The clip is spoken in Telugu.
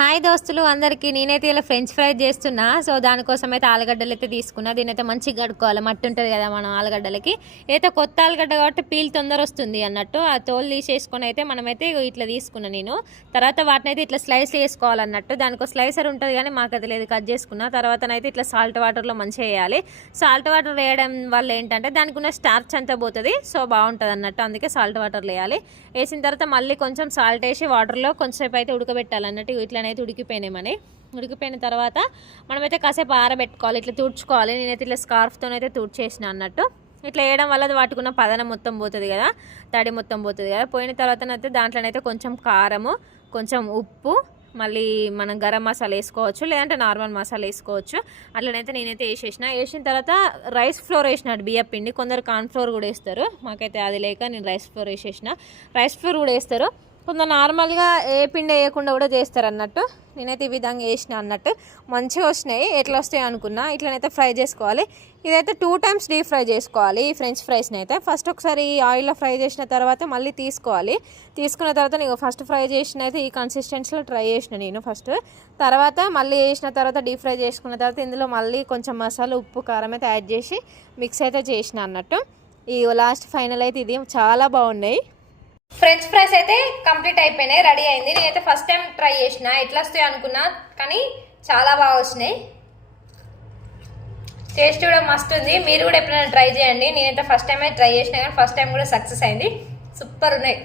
హాయ్ దోస్తులు అందరికీ. నేనైతే ఇలా ఫ్రెంచ్ ఫ్రై చేస్తున్నా. సో దానికోసం అయితే ఆలుగడ్డలు అయితే తీసుకున్నా. దీని అయితే మంచిగా కడుక్కోవాలి. మట్టి ఉంటుంది కదా మనం ఆలుగడ్డలకి. అయితే కొత్త ఆలుగడ్డ కాబట్టి పీల్ తొందర వస్తుంది అన్నట్టు. ఆ తోలు తీసేసుకొని అయితే మనమైతే ఇట్లా తీసుకున్నా నేను. తర్వాత వాటినైతే ఇట్లా స్లైస్ చేసుకోవాలన్నట్టు. దానికి స్లైసర్ ఉంటుంది కానీ మాకు అది లేదు. కట్ చేసుకున్నా. తర్వాతనైతే ఇట్లా సాల్ట్ వాటర్లో మంచిగా వేయాలి. సాల్ట్ వాటర్ వేయడం వల్ల ఏంటంటే దానికి ఉన్న స్టార్చ్ అంతా పోతుంది. సో బాగుంటుంది అన్నట్టు. అందుకే సాల్ట్ వాటర్ వేయాలి. వేసిన తర్వాత మళ్ళీ కొంచెం సాల్ట్ వేసి వాటర్లో కొంచెంసేపు అయితే ఉడకబెట్టాలన్నట్టు ఇట్లా అనేది ఉడికిపోయినాయి ఉడికిపోయిన తర్వాత మనమైతే కాసేపు ఆరబెట్టుకోవాలి ఇట్లా తుడుచుకోవాలి. నేనైతే ఇట్లా స్కార్ఫ్తోనైతే తుడిచేసిన అన్నట్టు. ఇట్లా వేయడం వల్ల అది వాటుకున్న పదనం మొత్తం పోతుంది కదా తడి మొత్తం పోతుంది కదా. పోయిన తర్వాతనైతే దాంట్లోనైతే కొంచెం కారము కొంచెం ఉప్పు మళ్ళీ మనం గరం మసాలా వేసుకోవచ్చు లేదంటే నార్మల్ మసాలా వేసుకోవచ్చు. అట్లనైతే నేనైతే వేసేసిన. వేసిన తర్వాత రైస్ ఫ్లోర్ వేసినాడు బియ్య పిండి. కొందరు కార్న్ ఫ్లోర్ కూడా వేస్తారు. మాకైతే అది లేక నేను రైస్ ఫ్లోర్ వేసేసిన. రైస్ ఫ్లోర్ కూడా వేస్తారు. కొంత నార్మల్గా ఏ పిండి వేయకుండా కూడా చేస్తారు అన్నట్టు నేనైతే ఈ విధంగా వేసిన అన్నట్టు. మంచిగా వచ్చినాయి. ఎట్లా వస్తాయి అనుకున్నా ఇట్లనైతే ఫ్రై చేసుకోవాలి. ఇదైతే టూ టైమ్స్ డీప్ ఫ్రై చేసుకోవాలి ఈ ఫ్రెంచ్ ఫ్రైస్ని అయితే. ఫస్ట్ ఒకసారి ఈ ఆయిల్లో ఫ్రై చేసిన తర్వాత మళ్ళీ తీసుకోవాలి. తీసుకున్న తర్వాత నేను ఫస్ట్ ఫ్రై చేసిన అయితే ఈ కన్సిస్టెన్సీలో ట్రై చేసిన నేను ఫస్ట్. తర్వాత మళ్ళీ వేసిన తర్వాత డీప్ ఫ్రై చేసుకున్న తర్వాత ఇందులో మళ్ళీ కొంచెం మసాలా ఉప్పు కారం అయితే యాడ్ చేసి మిక్స్ అయితే చేసిన అన్నట్టు. ఈ లాస్ట్ ఫైనల్ అయితే ఇది. చాలా బాగున్నాయి. ఫ్రెంచ్ ఫ్రైస్ అయితే కంప్లీట్ అయిపోయినాయి రెడీ అయింది. నేనైతే ఫస్ట్ టైం ట్రై చేసిన ఎట్లా వస్తాయి అనుకున్నా కానీ చాలా బాగా వచ్చినాయి. టేస్ట్ కూడా మస్తు ఉంది. మీరు కూడా ఎప్పుడైనా ట్రై చేయండి. నేనైతే ఫస్ట్ టైమే ట్రై చేసిన కానీ ఫస్ట్ టైం కూడా సక్సెస్ అయింది. సూపర్ ఉన్నాయి.